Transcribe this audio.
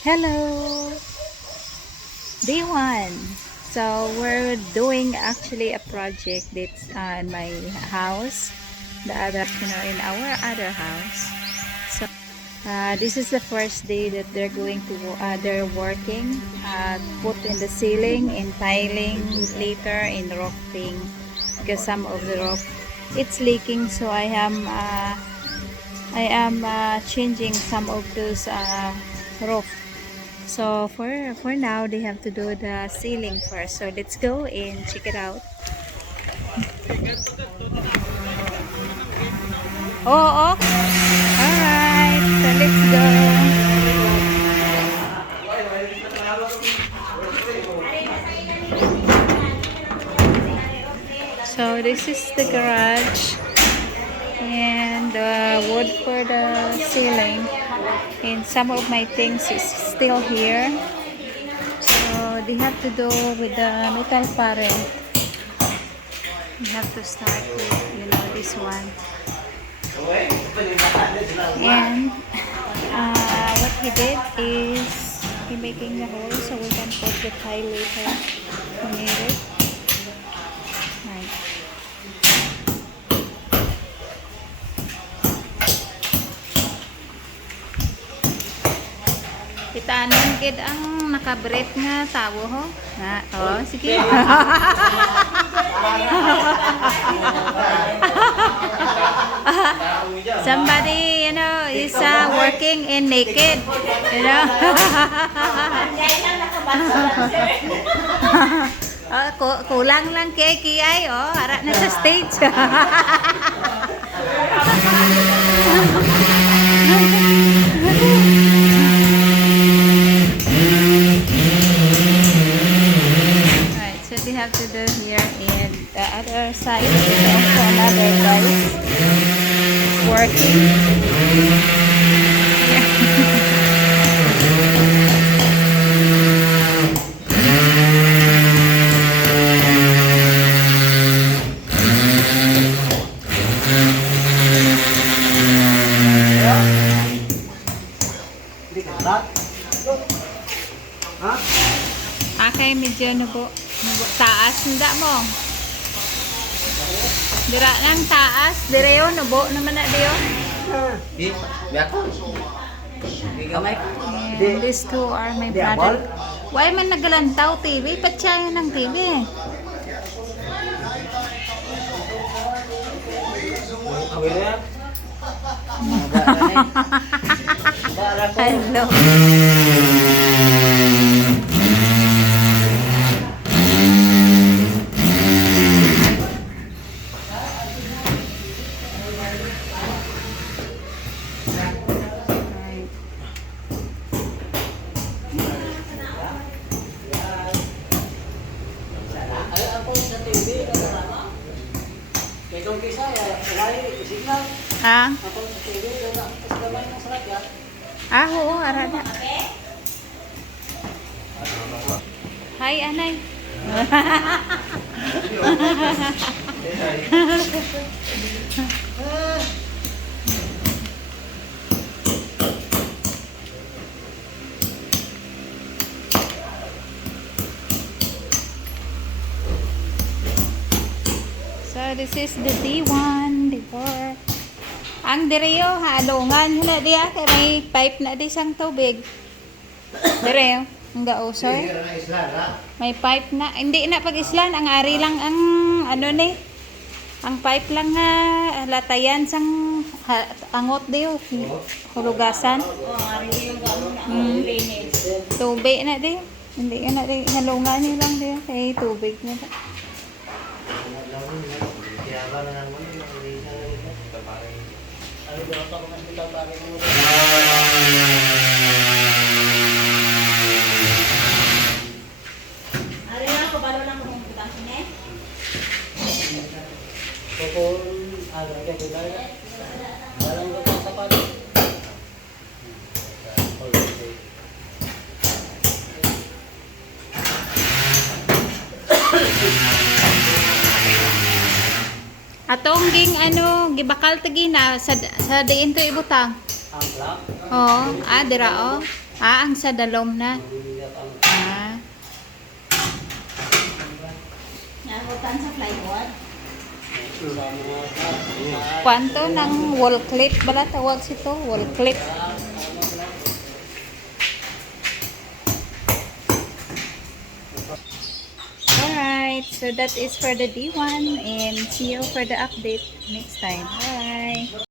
Hello! Day 1. So, we're doing actually a project that's in my house. The other, in our other house. So, this is the first day that they're going to, they're working, put in the ceiling, in tiling, later in roofing. Because some of the roof, it's leaking. So, I am changing some of those roof. So for now, they have to do the ceiling first. So let's go and check it out. Oh, alright. So let's go. So this is the garage and the wood for the ceiling. And some of my things is still here. So they have to do with the metal parent. You have to start with, this one. And what he did is he making the hole so we can put the tile later. We need it. Right. Itanon gid ang naka-breath nga tawo ho. Na, sige. Somebody, is working in naked, kulang lang kay Kiay, harap na sa stage. Right, so they have to do here, and the other side is also another guys working. Akay medyo nubo taas nda mo. Dira nang taas, dire yo nubo naman na diyo. And these two are my brother. Why man nagalantaw TV? Patsaya ng TV. Hello. Ah? Oo, arada. Hi, Anay. So, this is the D1, D4. Ang direyo, halungan na diya, kaya may pipe na di sang tubig. Direyo, ang gausoy. May pipe na, hindi na pag-islan, ang ari lang ang, ang pipe lang nga, latayan sang angot diyo, hulugasan. Tubig na diyo, hindi na diyo, halungan nyo lang diyo, kaya tubig na diyo. Atong ging gibakal tagi na sa diin to ibutang. Oo, dira Ang sa dalom na. Ah. Nakutan sa plywood. Kwanto ng wall clip bala tawag sito, wall clip. Alright, so that is for the D1 and see you for the update next time. Bye!